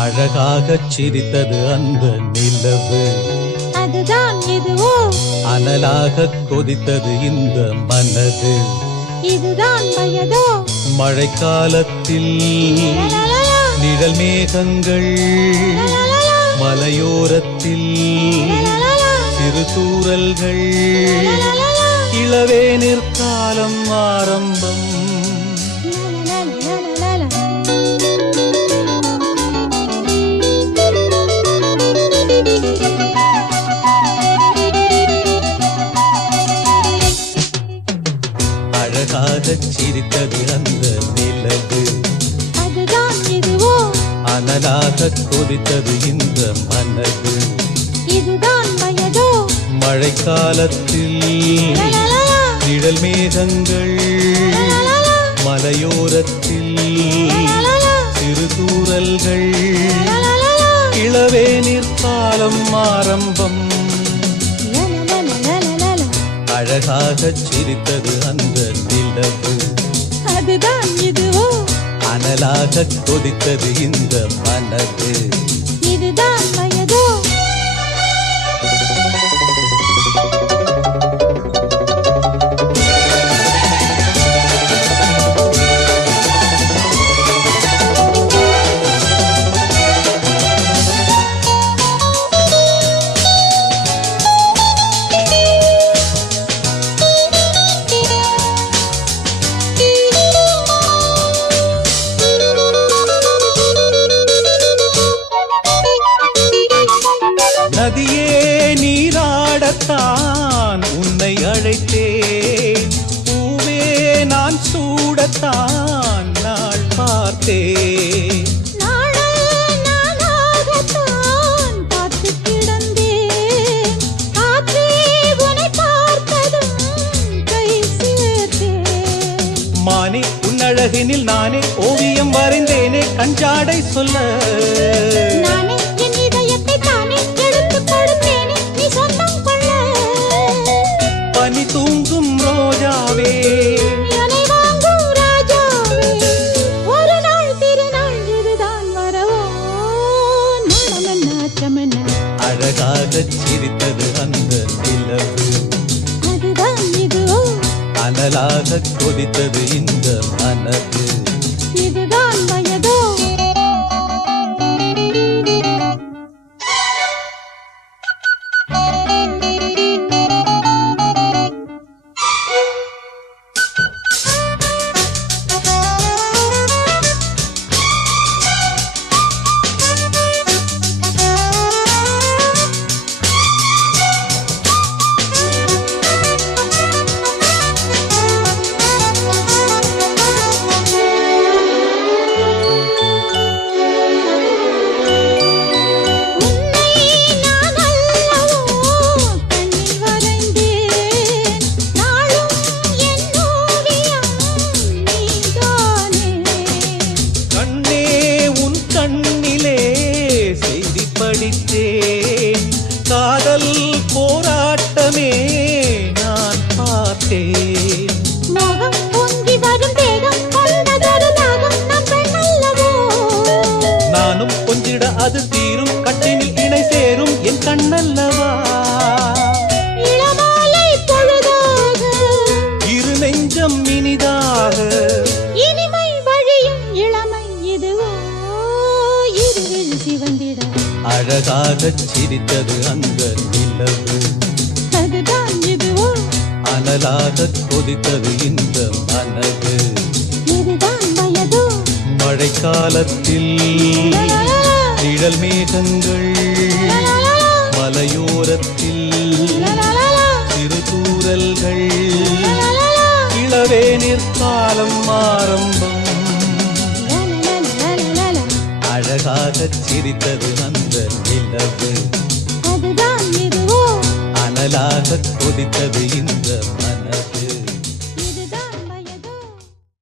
அழகாகச் சிரித்தது அந்த நிலவு, அதுதான் எதுவோ அனலாகக் கொதித்தது இந்த மனது. இதுதான் வயதோ மழைக்காலத்தில் நிழல் மேகங்கள், மலையோரத்தில் சிறு தூறல்கள், இளவேனிற் காலம் ஆரம்பம். அழகாகச் சிரித்தது அந்த நிலவு, அதுதான் எதுவோ அனலாகக் கொதித்தது இந்த மனது. இதுதான் வயதோ மழைக்காலத்தில் நிழல் மேகங்கள், மலையோரத்தில் சிறு தூறல்கள், இளவேனிற் காலம் ஆரம்பம். அழகாகச் சிரித்தது அந்த நிலவு, அதுதான் எதுவோ அனலாகக் கொதித்தது இந்த மனது. இதுதான் வயதோ நதியே நீராடத்தான் உன்னை அழைத்தேன், பூவே நான் சூடத்தான் நாள் பார்த்தேன். மானே உன் அழகினில் நானே ஓவியம் வரைந்தேனே கஞ்சாடை சொல்ல. பனி தூங்கும் ரோஜாவே, ஒரு நாள் திருநாள் இதுதான் வரவோ நாம. அழகாகச் சிரித்தது அந்த நிலவு, அதுதான் இதுவோ அனலாகக் கொதித்தது இந்த மனது. இதுதான் வயதோ காதல் போராட்டமே நான் பார்த்தேன். மோகம் பொங்கி வரும் தேகம் கொண்டதொரு நாகம் நம் பெண்ணல்லவோ. நானும் கொஞ்சிட அது தீரும், கட்டினில் இணை சேரும் என் கண்ணல்லவா. இளமாலை பொழுதாக இரு நெஞ்சம் இனிதாக, இனிமை வழியும் இளமை இதுவோ இருள் சிவந்திட. அழகாகச் சிரித்தது அந்த நிலவு, அதுதான் இதுவோ அனலாகக் கொதித்தது இந்த மனது. இதுதான் வயதோ மழைக்காலத்தில் நிழல் மேகங்கள், மலையோரத்தில் சிறு தூறல்கள், இளவேனிற் காலம் ஆரம்பம். அழகாகச் சிரித்தது அந்த நிலவு, அதுதான் இதுவோ அனலாகக் கொதித்தது இந்த